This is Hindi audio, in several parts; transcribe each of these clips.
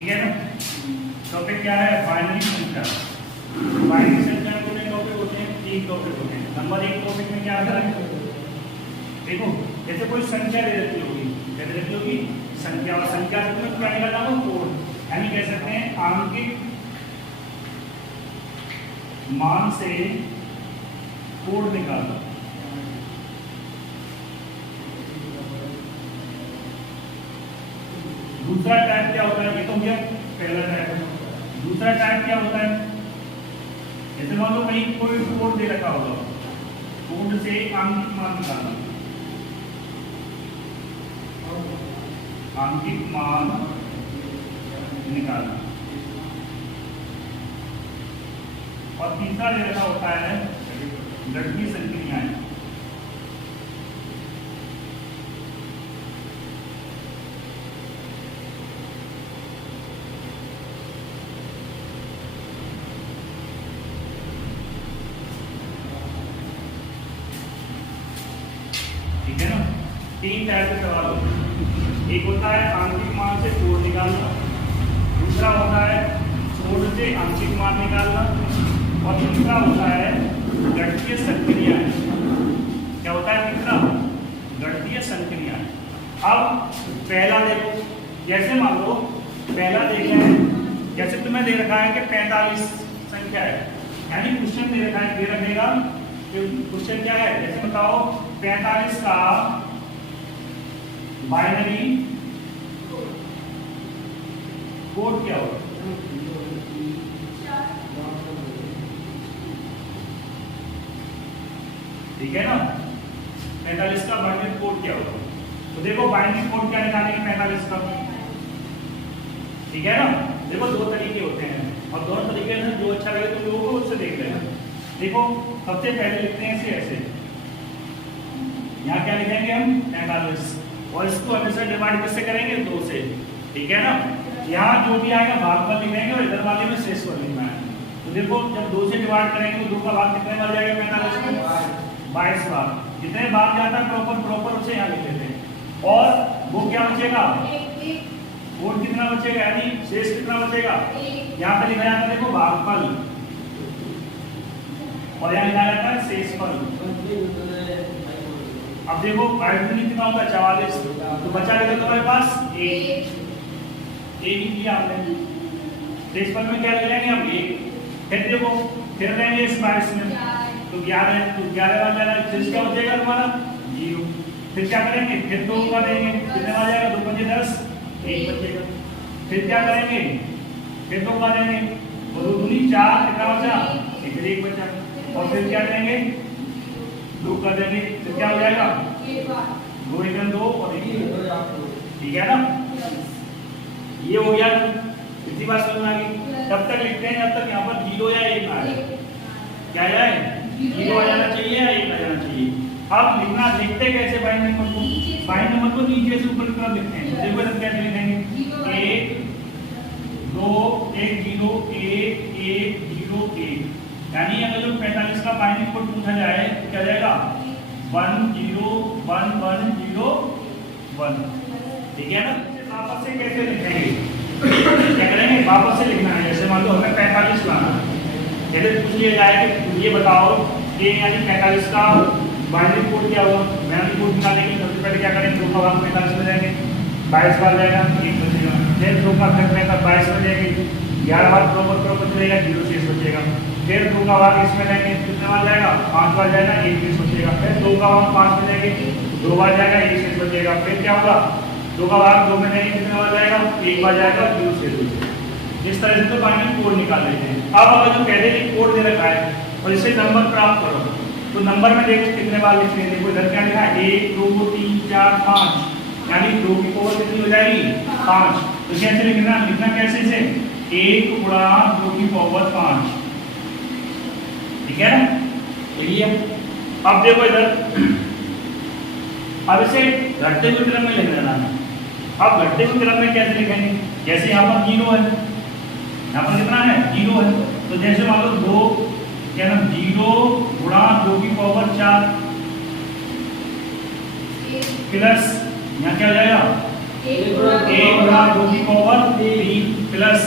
ठीक है ना। टॉपिक क्या है? बाइनरी संख्या। बाइनरी संख्या में कितने टॉपिक होते हैं? 3 टॉपिक होते हैं। नंबर 1 टॉपिक में क्या आता है? देखो, जैसे कोई संख्या दे रखी होगी, क्या दे रखी होगी? संख्या। और संख्या से तुम्हें क्या निकालना होगा? कोड। यानी कह सकते हैं आंकिक मान से कोड निकालना। दूसरा टाइप क्या होता है? ये तो हो गया पहला टाइप। दूसरा टाइप क्या होता है? जैसे मान लो कहीं कोई कोड दे रखा होगा, कोड से आंकिक मान निकालना। आंकिक मान निकालना। और तीसरा दे रखा होता है घटती संक्रियाएं। ठीक है ना। 3 टाइप के सवाल होते हैं। एक होता है आंशिक मान से कोड निकालना, दूसरा होता है कोड से आंशिक मान निकालना, और तीसरा होता है घटतीय संक्रियाएं। क्या होता है तीसरा? घटतीय संक्रियाएं। अब पहला देखो, जैसे मान लो पहला देखे हैं, जैसे तुम्हें दे रखा है कि 45 संख्या है, यानी क्वेश्चन दे रखा है, दे रखेगा क्वेश्चन क्या है? जैसे बताओ 45 का बाइनरी कोड क्या होगा? ठीक है ना। 45 का बाइनरी कोड क्या होगा? तो देखो बाइनरी कोड क्या निकालेंगे 45 का। ठीक है ना। देखो 2 तरीके होते हैं, और दोनों तरीके में जो अच्छा लगे तुम लोगों को उससे देख लेना। देखो सबसे पहले लिखते हैं ऐसे, यहाँ क्या लिखेंगे हम? 45, और इसको हमेशा डिवाइड किससे करेंगे? 2 से। ठीक है ना। यहाँ जो भी आएगा भागफल लिखेंगे, और इधर वाले में शेषफल लिखना है। तो देखो जब 2 से डिवाइड करेंगे तो 2 का भाग कितने बार जाएगा? 45 में 22 बार। जितने बार जाता है प्रॉपर उसे यहाँ लिख लेते हैं। और वो क्या बचेगा? कोड कितना बचेगा, यानी शेष कितना बचेगा? यहाँ पे लिखा जाता है देखो भागफल, और यहाँ लिखा जाता है शेषफल। अब देखो 22 कितना होगा? 44। तो बचा कितना तुम्हारे पास? 1 ही किया हमने। शेषफल में क्या ले लेंगे हम? 1। फिर देखो फिर लेंगे इस 22 में तो 11, तो 11 बार जाना, शेष क्या बचेगा तुम्हारा? 0। फिर क्या करेंगे? फिर 2 का देंगे, कितने बार जाएगा? 2 5 10, 1 बचेगा। फिर क्या करेंगे? फिर 2 का देंगे, और 2 दूनी 4, कितना बचा? 1 बचा। और फिर क्या करेंगे? 2 कर देंगे, तो क्या हो जाएगा? 2 1 2 और 1। ठीक है ना। ये हो गया। इसी बात समझ में आ गई। तब तक लिखते हैं जब तक यहाँ पर 0 या 1 आ जाए। क्या जाए? 0 आ जाना चाहिए या 1 आ जाना चाहिए। अब लिखना देखते कैसे? बाइनरी नंबर को, बाइनरी नंबर को नीचे से ऊपर की तरफ लिखते हैं। देखो इधर कैसे लिखेंगे? 1 2 1 0 1 1 0 1। यानी अगर जो 45 का बाइनरी कोड पूछा जाए तो क्या जाएगा? 1 0 1 1 0 1। ठीक है ना। वापस से कैसे लिखेंगे? क्या करेंगे? वापस से लिखना है। जैसे मान लो हमें 45 लाना है, जैसे पूछ लिया जाए कि ये बताओ कि यानी 45 का बाइनरी कोड क्या होगा? बाइनरी कोड निकालने के लिए सबसे पहले क्या करेंगे? 2 का भाग 45 में जाएंगे, 22 बार जाएगा, 1 बचेगा। फिर 2 का भाग 22 में जाएंगे, 11 बार प्रॉपर चलेगा, 0 शेष बचेगा। फिर 2 का भाग इसमें लेंगे, कितने बार जाएगा? 5 बार जाएगा, 1 शेष बचेगा। फिर 2 का भाग 5 में लेंगे, 2 बार जाएगा, 1 शेष बचेगा। फिर क्या होगा? 2 का भाग 2 में लेंगे, कितने बार जाएगा? 1 बार जाएगा, 0 शेष बचेगा। इस तरह से तो बाइनरी कोड निकाल लेते हैं। अब अगर जो पहले ही कोड दे रखा है और इससे नंबर प्राप्त करो, तो नंबर में देखो कितने बार लिखते हैं। देखो इधर क्या लिखा है? 1 2 3 4 5, यानी 2 की पावर कितनी हो जाएगी? 5। तो कैसे लिखना? लिखना कैसे से? 1 गुणा 2 की पावर 5। ठीक है ना। यही है। अब देखो इधर, अब इसे घटते हुए क्रम में लिख देना है। अब घटते हुए क्रम में कैसे लिखेंगे? जैसे यहाँ पर 0 है, यहाँ पर कितना है? 0 है। तो जैसे मान लो 2 क्या ना 0 गुणा 2 की पावर 4 प्लस यहाँ क्या हो जाएगा 1 गुणा 2 की पावर 3 प्लस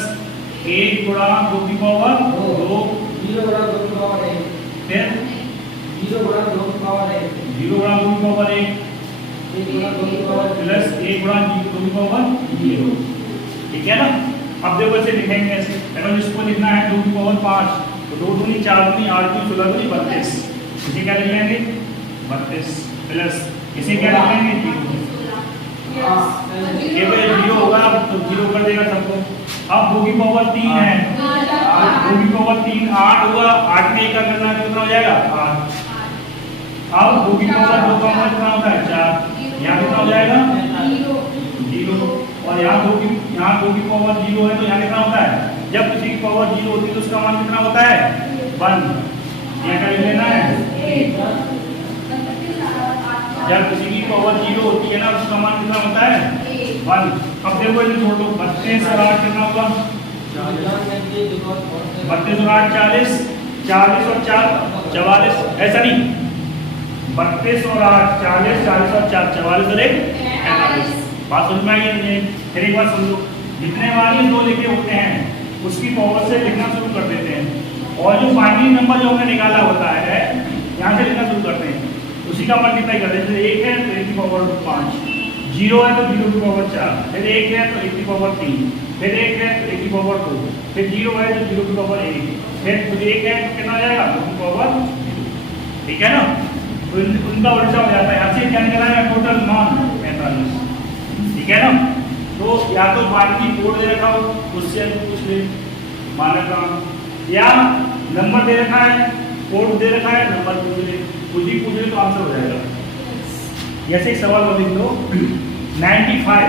1 गुणा 2 की पावर 2 0 गुणा 2 की पावर 1 फिर 0 गुणा 2 की पावर 1 0 गुणा 2 की पावर 1 1 गुणा 2 की पावर प्लस 1 गुणा 2 की पावर 0। ठीक है ना। अब देखो ऐसे लिखेंगे ऐसे, अगर इसको लिखना है 2 की पावर 5 तो 2 दूनी 4 दूनी 8 दूनी 16 दूनी 32। इसे क्या लिख लेंगे 32 प्लस इसे क्या लिख लेंगे 0। ये भाई 0 होगा तो 0 कर देगा सबको। अब 2 की पावर 3 है, 2 की पावर 3 8 हुआ, 8 में 1 का करना है कितना हो जाएगा 8। अब 2 की पावर 2 का मान कितना होता है 4, यहाँ कितना हो जाएगा 0। और यहाँ 2 की पावर 0 है तो यहाँ कितना होता है, जब किसी की पावर 0 होती है तो उसका मान कितना होता है 1। यहाँ क्या लेना है, जब किसी की पावर 0 होती है ना उसका मान कितना होता है 1। अब देखो इसे छोड़ दो, 32 और 8 कितना होगा 32 और 8 40, 40 और 4 44, ऐसा नहीं 32 और 8 40, 40 और 4 44 और 1 45। बात समझ में आई है। फिर एक बार समझो, जितने बार ये 2 लेके होते हैं उसकी पावर से लिखना शुरू कर देते हैं, और जो फाइनल नंबर जो हमने निकाला होता है यहाँ से लिखना शुरू करते हैं, उसी का मल्टीप्लाई कर देते हैं। 1 है तो 1 की पावर 5, 0 है तो 0 की पावर 4, फिर 1 है तो 1 की पावर 3, फिर 1 है तो 1 की पावर 2, फिर 0 है तो 0 की पावर 1, फिर 1 है तो कितना जाएगा 2 की पावर। ठीक है ना। तो उनका उल्टा हो जाता है, यहाँ से क्या निकला है टोटल मान 45। ठीक है ना। तो या तो बाकी कोड दे रखा हो उससे पूछ ले मानक काम, या नंबर दे रखा है कोड दे रखा है नंबर पूछ ले, कुछ भी पूछ ले तो आंसर हो जाएगा। जैसे एक सवाल लिख दो 95।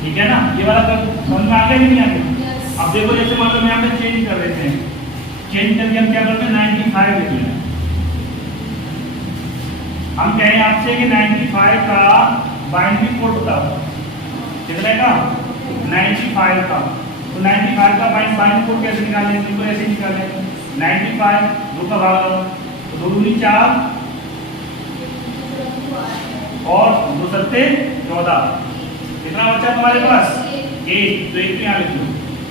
ठीक है ना। ये वाला कर समझ में आ गया कि नहीं आ गया। अब देखो जैसे मतलब यहाँ पे चेंज कर देते हैं, चेंज करके हम क्या करते हैं 95 लिख लें। हम कहें आपसे कि 95 का बाइनरी कोड बताओ, कितने का 95 का। तो 95 का बाइनरी कोड कैसे निकालें, बिल्कुल ऐसे निकालें 95 2 का भाग करो तो 2 दूनी 4 और 2 सत्ते 14, कितना बचा तुम्हारे पास 1, तो 1 यहाँ लिख लो,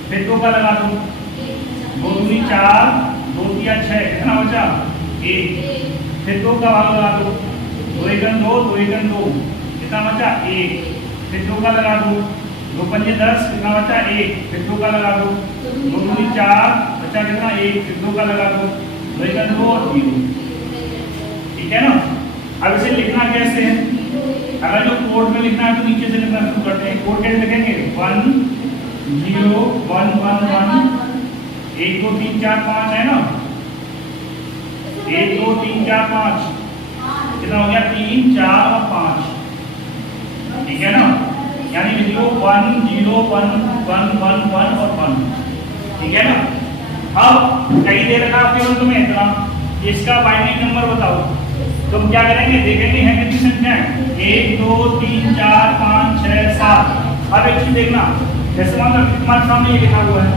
फिर 2 का लगा दो 2 दूनी 4 2 तिया 6, कितना बचा 1, फिर 2 का भाग लगा दो 2 एकन 2 2 एकन 2, कितना बचा 1, फिर 2 का लगा दो 2 पंजे 10, कितना बचा 1, फिर 2 का लगा दो 2 दूनी 4 बचा कितना 1, फिर 2 का लगा दो 2 एकन 2 और 0। ठीक है ना। अब इसे लिखना कैसे है, अगर जो कोड में लिखना है तो नीचे से लिखना शुरू करते हैं। कोड कैसे लिखेंगे 1 0 1 1 1 1 2 3 4 5 है ना, 1 2 3 4 5, कितना हो गया 3 4 और 5। ठीक है ना। यानी लिख लो 1 0 1 1 1 1 और 1। ठीक है ना। अब कहीं दे रखा केवल तुम्हें इतना, इसका बाइनरी नंबर बताओ। तुम क्या करेंगे, देखेंगे है कितनी संख्या है 1 2 3 4 5 6 7। अब एक चीज देखना, जैसे मान लो तुम्हारे सामने ये लिखा हुआ है,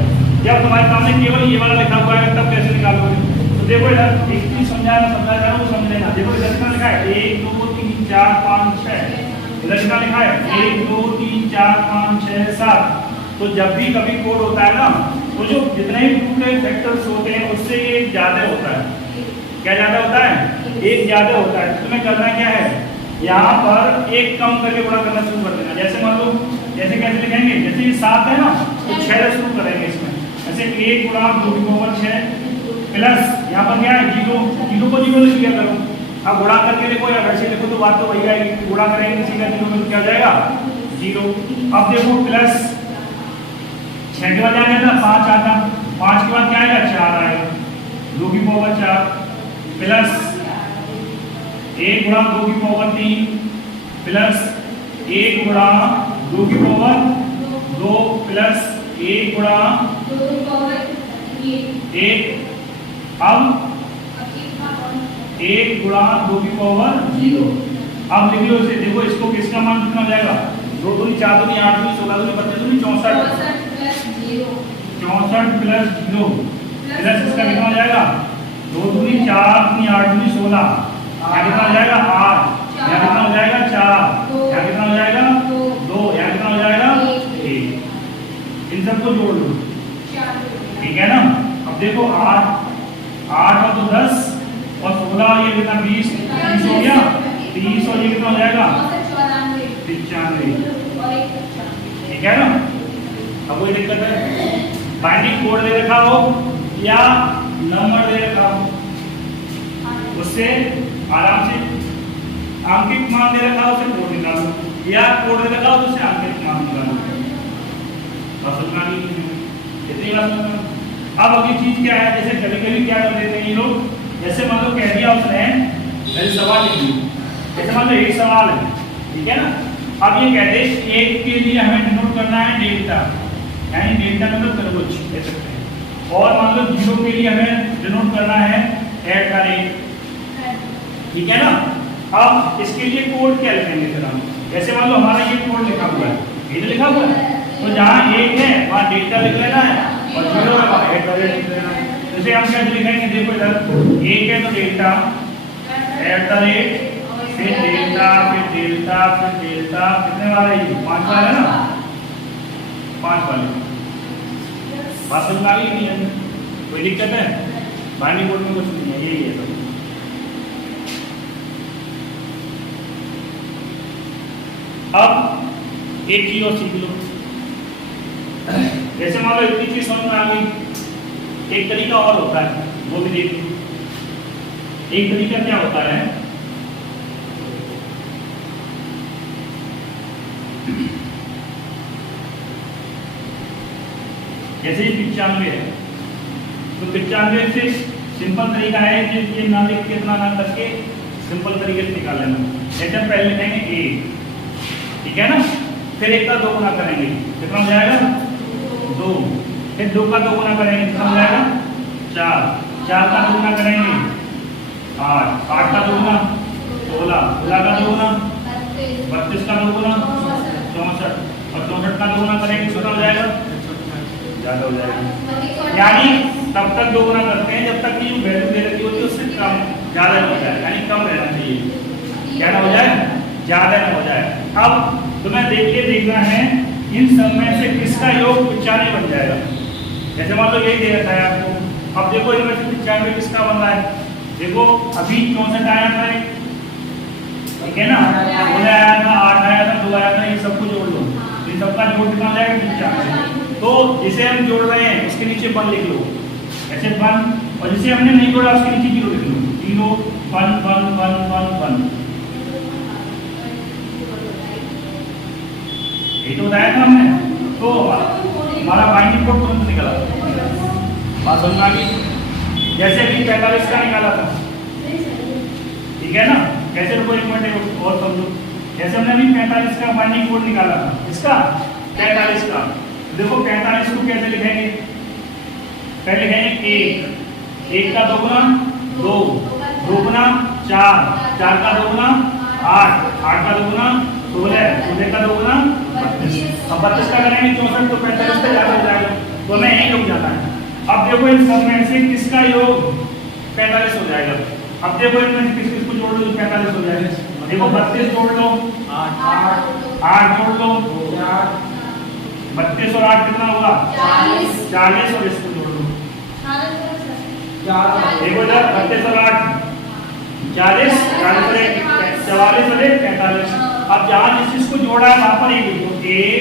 जब तुम्हारे सामने केवल ये वाला लिखा हुआ है तब कैसे निकालोगे। तो देखो इधर एक चीज समझाना समझ लेना। देखो इधर कितना लिखा है 1 2 3 4 5 6, इधर कितना लिखा है 1 2 3 4 5 6 7। तो जब भी कभी कोड होता है ना, तो जो जितने भी 2 के फैक्टर्स होते हैं उससे ये ज्यादा होता है। क्या ज्यादा होता है, 1 ज्यादा होता है। तुम्हें करना क्या है, यहाँ पर 1 कम करके गुणा करना शुरू कर देना। जैसे मान लो जैसे कैसे लिखेंगे, जैसे ये 7 है ना तो 6 से शुरू करेंगे इसमें। ऐसे 1 गुणा 2 की पावर 6 प्लस यहाँ पर क्या है 0 0 को 0 लिख लिया करो। अब गुणा करके लिखो या वैसे लिखो तो बात तो वही आएगी। गुणा करेंगे किसी का 0 में तो क्या हो जाएगा 0। अब देखो प्लस 6 के बाद क्या आएगा 5 आता, 5 के बाद क्या आएगा 4 आएगा, 2 की पावर 4 प्लस 1 गुणा 2 की पावर 3 प्लस 1 गुणा 2 की पावर 2 प्लस 1 गुणा 1। अब 1 गुणा 2 की पावर 0। अब लिख लो इसे, देखो इसको किसका मान कितना हो जाएगा 2 दूनी 4 दूनी 8 दूनी 16 दूनी 32 दूनी 64 64 प्लस 0 प्लस इसका कितना हो जाएगा 2 दूनी 4 दूनी 8 दूनी 16, यहाँ कितना हो जाएगा 8, यहाँ कितना हो जाएगा 4, यहाँ कितना हो जाएगा सबको जोड़ लो, ठीक है ना। अब देखो 8 और 2 10 और 16 और ये कितना 20 30 हो गया, 30 और ये कितना हो जाएगा 95, ठीक है ना। अब कोई दिक्कत है, बाइंडिंग कोड दे रखा हो या नंबर दे रखा हो, उससे आराम से अंकित मान दे रखा हो उसे कोड निकालो, या कोड दे रखा हो तो उससे अंकित मान निकालो। इतनी बात। अब अगली चीज क्या है, जैसे कभी कभी क्या कर देते हैं ये लोग, जैसे मान लो कह दिया उसने जैसे सवाल लिख लो, जैसे मान लो एक सवाल है, ठीक है ना। अब ये कहते हैं एक के लिए हमें डिनोट करना है डेल्टा, यानी डेल्टा मतलब तरबूज कह सकते हैं, और मान लो 0 के लिए हमें डिनोट करना है ऐड का रेट, ठीक है ना। अब इसके लिए कोड क्या लिखेंगे फिर हम, जैसे मान लो हमारा ये कोड लिखा हुआ है, ये तो लिखा हुआ है, तो जहाँ 1 है वहाँ डेल्टा लिख लेना है और 0 है वहाँ ऐड का रेट लिख लेना है। जैसे हम कैसे लिखेंगे, देखो इधर 1 है तो डेल्टा ऐड द रेट, फिर डेल्टा फिर डेल्टा फिर डेल्टा, कितने वाले ये 5 वाले है ना, 5 वाले। बात समझ आ गई नहीं है, कोई दिक्कत है, बाइंडिंग कोड में कुछ नहीं है, यही है सब। अब एक चीज और सीख लो, जैसे मान लो इतनी चीज समझ में आ गई, एक तरीका और होता है वो भी देख लो। एक तरीका क्या होता है, जैसे 95 है तो 95 से सिंपल तरीका है कि ये ना लिख के इतना ना करके सिंपल तरीके से निकाल लेना। जैसे हम पहले लिखेंगे 1, ठीक है ना, फिर 1 का 2 गुना करेंगे, कितना हो जाएगा 2, फिर 2 का 2 गुना करेंगे, कितना हो जाएगा 4, 4 का 2 गुना करेंगे 8, 8 का 2 गुना 16, 16 का 2 गुना 32 का 2 गुना 64, और 64 का 2 गुना करेंगे, कितना हो जाएगा ज्यादा हो जाएगा। यानी तब तक 2 गुना करते हैं जब तक कि जो वैल्यू दे रखी होती है उससे कम ज्यादा हो जाए, यानी कम रहना चाहिए, क्या ना हो जाए ज्यादा ना हो जाए। अब तुम्हें देख के देखना है इन सब में से किसका योग 95 बन जाएगा। जैसे मान लो यही दे रखा है आपको, अब देखो इनमें से 95 किसका बन रहा है, देखो अभी 64 आया था, ठीक है ना, 16 आया था, 8 आया था, 2 आया था, ये सबको जोड़ लो, इन सबका जोड़ कितना हो जाएगा 95। तो जिसे हम जोड़ रहे हैं उसके नीचे 1 लिख लो, ऐसे 1, और जिसे हमने नहीं जोड़ा उसके नीचे 0 लिख लो, 0 1 1 1 1 1। ये तो बताया था हमने, तो हमारा बाइंडिंग कोड तुरंत निकला, बात समझ आ गई। जैसे अभी 45 का निकाला था, ठीक है ना, कैसे रुको एक मिनट और समझो। जैसे हमने अभी 45 का बाइंडिंग कोड निकाला था, इसका 45 का, देखो 45 को कैसे लिखेंगे, पहले लिखेंगे 1 का 2 गुना 2, 2 गुना 4, 4 का 2 गुना 8, 8 का 2 गुना 16, 16 का 2 गुना 32। अब 32 का करेंगे 64 तो 45 से ज्यादा हो जाएगा, तो हमें यही योग जाना है। अब देखो इन सब में से किसका योग 45 हो जाएगा। अब देखो इनमें से किस को जोड़ लो 45 हो जाएगा। देखो 32 जोड़ लो, 8 जोड़ लो, 32 और 8 कितना होगा 40, और इसको जोड़ लो, देखो इधर 32 और 8 40, 44 और 1 45। अब जहाँ जिस चीज को जोड़ा है वहां पर एक लिखो, 1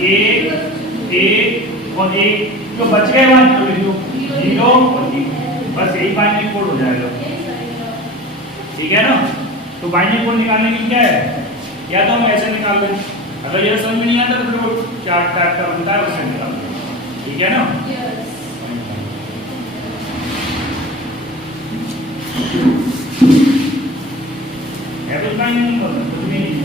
1 1 और 1, जो बच गए वहां लिख लो 0 और 1, बस यही बाइनरी कोड हो जाएगा, ठीक है ना। तो बाइनरी कोड निकालने की क्या है, या तो हम ऐसे निकाल लें, अगर ये समझ में नहीं आता तो फिर वो चार्ट टाइप का बनता है उसे निकाल लें, ठीक है ना। है तो नहीं होता कुछ भी नहीं।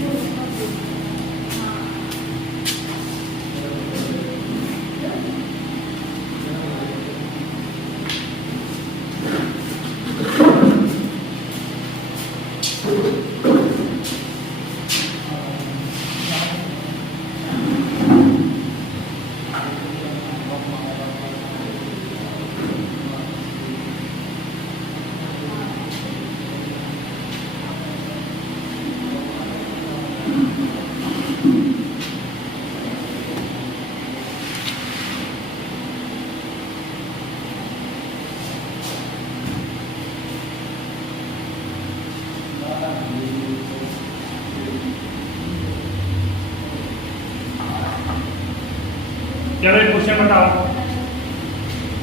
चलो एक क्वेश्चन बताओ,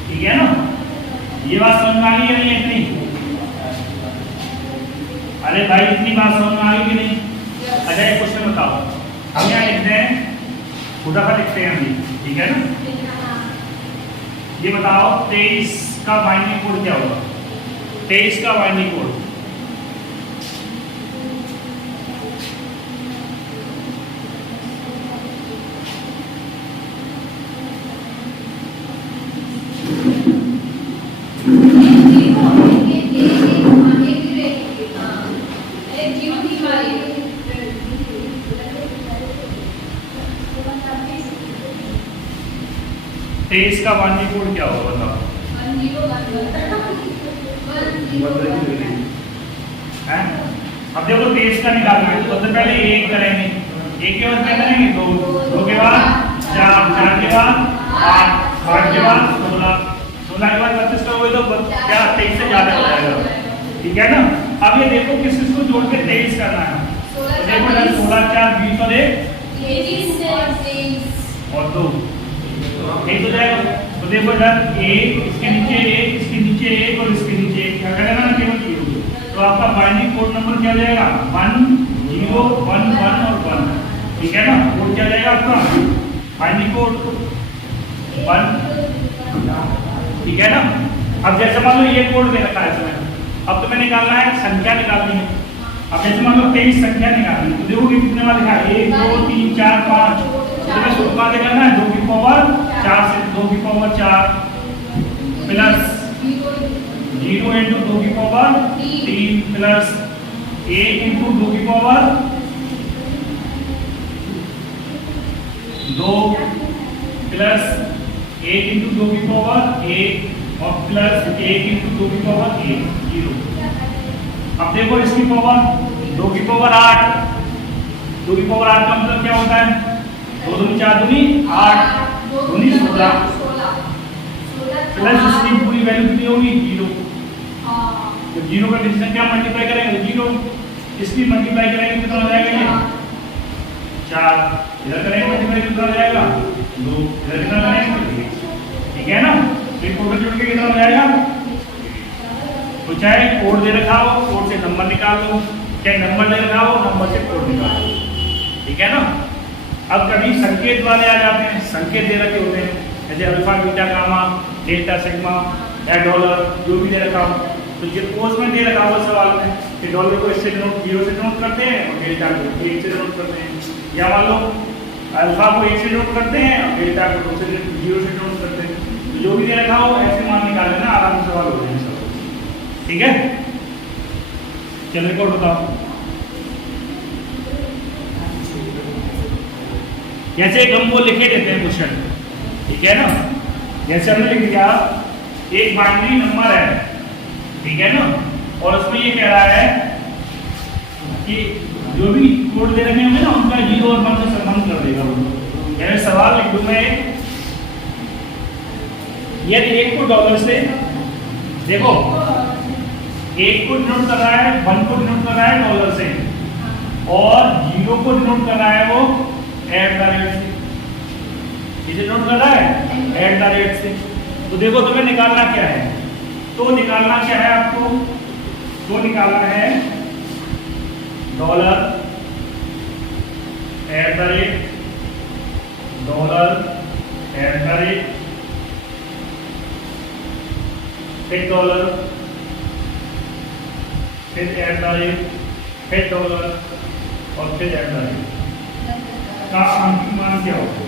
ठीक है ना? ये बात समझ में आ गई या नहीं इतनी? अरे भाई इतनी बात समझ में आ गई कि नहीं? अच्छा एक क्वेश्चन बताओ, हम यहाँ लिखते हैं, फटाफट लिखते हैं हम ये, ठीक है ना? ये बताओ 23 का बाइंडिंग कोड क्या होगा? 23 का बाइंडिंग कोड तेईस का बाइंडिंग कोड क्या होगा बताओ? हैं? अब देखो 23 का निकालना है तो सबसे पहले एक करेंगे, एक के बाद क्या करेंगे? दो, दो के बाद चार, चार के बाद आठ, आठ के बाद 16, 16 के बाद 32 का होगा तो क्या 23 से ज्यादा हो जाएगा, ठीक है ना? अब ये देखो किस किस को जोड़ के 23 करना है, तो देखो 16 4 20 और 1 और 2 एक हो जाएगा। तो देखो इधर एक, इसके नीचे एक, इसके नीचे एक और इसके नीचे एक, क्या करेगा ना केवल 0। तो आपका बाइंडिंग कोड नंबर क्या हो जाएगा? 1 0 1 1 और 1, ठीक है ना? कोड क्या हो जाएगा आपका? बाइंडिंग कोड 1, ठीक है ना? अब जैसे मान लो ये कोड दे रखा है इसमें, अब तुम्हें निकालना है संख्या निकालनी है। अब जैसे मान लो 23 संख्या निकालनी है, तो देखो कितने वाला लिखा है? 1 2 3 4 5, तुम्हें शुरू में करना है 2 की पावर 4 से 2 की पावर 4 प्लस 0 इंटू 2 की पावर 3 प्लस 1 इंटू 2 की पावर 2 प्लस 1 इंटू 2 की पावर 1 और प्लस 1 इंटू 2 की पावर 1 0। अब देखो इसकी पावर 2 की पावर 8, 2 की पावर 8 का मतलब क्या होता है? 2 दूनी 4 दूनी 8 दूनी 16 प्लस इसकी पूरी वैल्यू कितनी होगी? 0। तो 0 का डिवीजन क्या मल्टीप्लाई करेंगे? 0। इसकी मल्टीप्लाई करेंगे कितना हो जाएगा? ये 4, इधर करेंगे मल्टीप्लाई कितना हो जाएगा? 2, इधर कितना करेंगे? ठीक है ना? तो ये टोटल जोड़ के कितना हो जाएगा? तो चाहे कोड दे रखा हो, कोड से नंबर निकाल लो, चाहे नंबर दे रखा हो, नंबर से कोड निकाल लो, ठीक है ना? अब कभी संकेत वाले आ जाते हैं, संकेत दे रखे होते हैं, जैसे alpha beta gamma delta sigma या डॉलर, जो भी दे रखा हो। तो जो कोर्स में दे रखा हो सवाल में कि डॉलर को इससे डिनोट 0 से डिनोट करते हैं और डेल्टा को 1 से डिनोट करते हैं, या मान लो अल्फा को 1 से डिनोट करते हैं और डेल्टा को 0 से डिनोट करते हैं। तो जो भी दे रखा हो ऐसे मान निकाल लेना, आराम से सवाल हो जाएंगे सब, ठीक है? चलो एक और बताओ, जैसे एक हम वो लिखे देते हैं क्वेश्चन, ठीक है ना? जैसे हमने लिख दिया एक बाइनरी नंबर है, ठीक है ना? और उसमें ये कह रहा है कि जो भी कोड दे रखे होंगे ना उनका 0 और 1 से संबंध कर देगा वो। यानी सवाल लिख दूं मैं, यदि एक को डॉलर से, देखो एक को डिनोट कर रहा है, 1 को डिनोट कर रहा है डॉलर से, और 0 को डिनोट कर रहा है वो एट द रेट से, इसे नोट कर रहा है एट द रेट से। तो देखो तुम्हें निकालना क्या है? तो निकालना क्या है आपको? तो निकालना है dollar at the rate, dollar at the rate, फिर डॉलर, फिर एट द रेट, फिर डॉलर और फिर एट द रेट का आंशिक मान क्या होगा?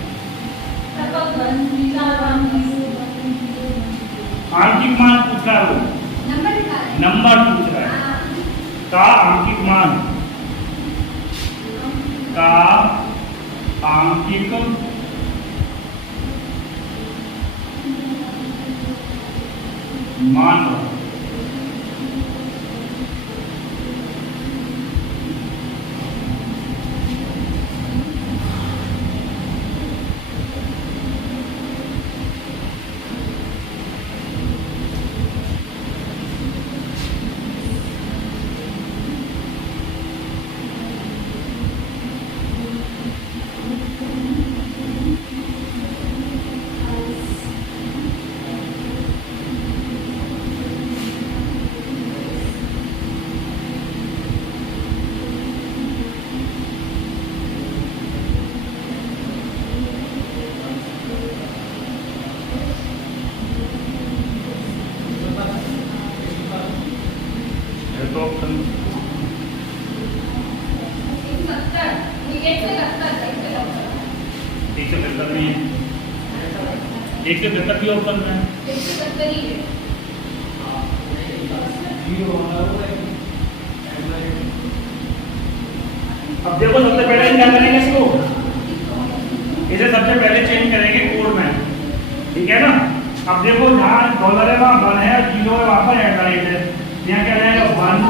आंशिक मान पूछ रहा है, नंबर पूछ रहा है, का आंशिक मान, का आंशिक मान 177 भी ऑप्शन में है। जीरो वाला वो है अब देखो सबसे पहले क्या करेंगे इसको, इसे सबसे पहले चेंज करेंगे कोड में, ठीक है ना। अब देखो जहाँ डॉलर है वहाँ 1 है, 0 है, वहाँ पर एट है। यहाँ क्या रहेगा 1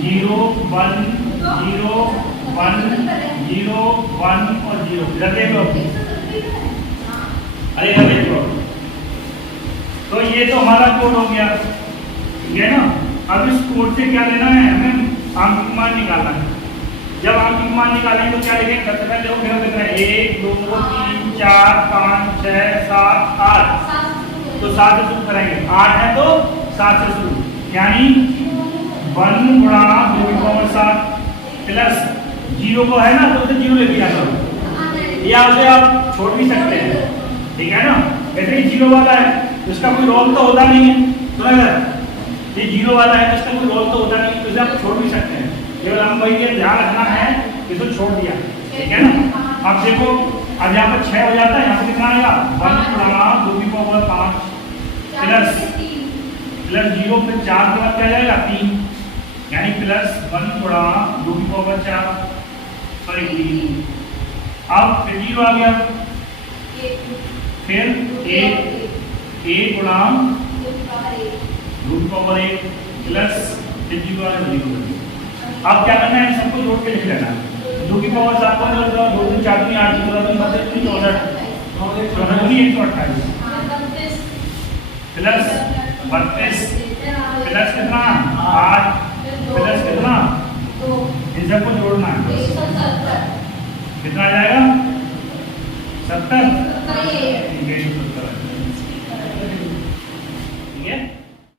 0 1 0 1 0 1 और 0। इधर देख लो, अरे इधर देख लो। तो ये तो हमारा कोड हो गया, ठीक है ना। अब इस कोड से क्या लेना है, हमें आंशिक मान निकालना है। जब आंशिक मान निकालेंगे तो क्या लिखेंगे, सबसे पहले देखो फिर लिख रहे हैं 1 2 3 4 5 6 7 8। तो 7 से शुरू करेंगे, 8 है तो 7 से शुरू, यानी 1 गुणा 2 की पावर 7 प्लस 0 को है ना तो उसे 0 लेके आना होगा, या उसे आप छोड़ भी सकते हैं, ठीक है ना। वैसे ही 0 वाला है तो इसका कोई रोल तो होता नहीं है, सुना ये 0 वाला है तो इसका कोई रोल तो होता नहीं, तो इसे आप छोड़ भी सकते हैं। केवल हम वही ध्यान रखना है, इसको छोड़ दिया, ठीक है ना। अब देखो अब यहाँ पर 6 हो जाता है, यहाँ पर कितना आएगा 1 गुणा 2 की पावर 5 प्लस 0 फिर 4 के बाद क्या जाएगा 3, यानी प्लस 1 गुणा 2 की पावर 4 सॉरी 3। अब फिर 0 आ गया, फिर 1 गुणा 2 की पावर 1 प्लस फिर 0 आ गया। अब क्या करना है, सबको जोड़ के लिख लेना है। 2 की पावर 7 को जोड़ दो, 2 3 4 3 8 14 3 14 128 प्लस 32 प्लस कितना 8 प्लस कितना, इन सबको जोड़ना है, कितना आ जाएगा 70, ठीक है 70, ठीक है।